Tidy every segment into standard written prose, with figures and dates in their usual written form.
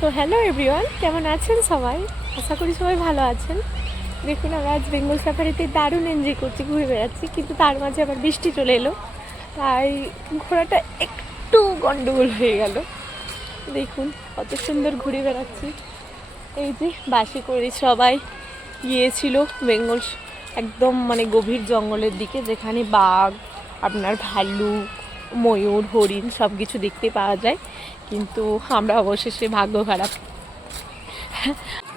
So hello everyone, কেমন আছেন সবাই? আশা করি সবাই ভালো আছেন। দেখুন, আমরা আজ বেঙ্গল সাফারিতে দারুণ এনজয় করছি, ঘুরে বেড়াচ্ছি, কিন্তু তার মাঝে আবার বৃষ্টি চলে এলো, তাই ঘোরাটা একটু গন্ডগোল হয়ে গেল। দেখুন কত সুন্দর ঘুরে বেড়াচ্ছি। এই যে বাসে করে সবাই গিয়েছিল বেঙ্গল, একদম মানে গভীর জঙ্গলের দিকে, যেখানে বাঘ, আপনার ভাল্লুক, ময়ূর, হরিণ সব কিছু দেখতে পাওয়া যায়। কিন্তু আমরা অবশেষে ভাগ্য খারাপ।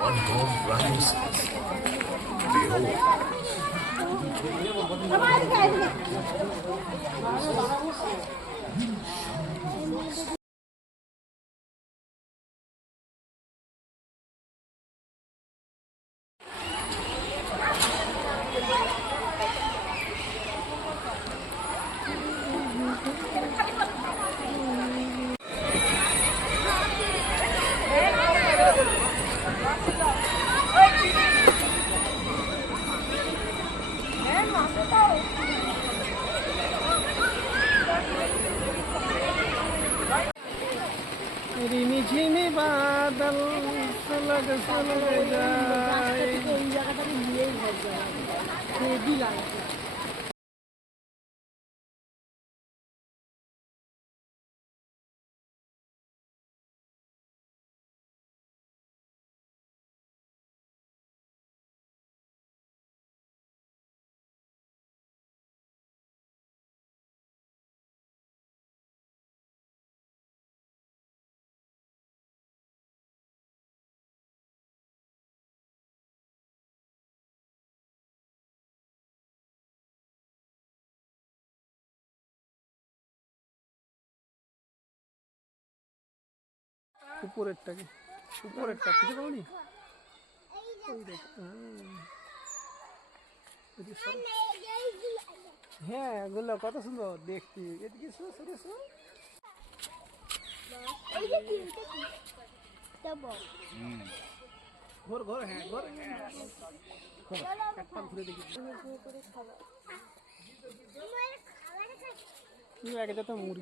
One home rises. Behold. Rimi झिमी बादल सलग सलग जाए। উপরেরটাকে উপরেরটা খুঁজে পাওনি? ওই দেখ, হ্যাঁ এগুলো কত সুন্দর দেখতে। এদিকে শো সরে শো। ঘোর ঘোর, হ্যাঁ ঘোর, একটা ঘুরে দেখি। এটা তো মুড়ি।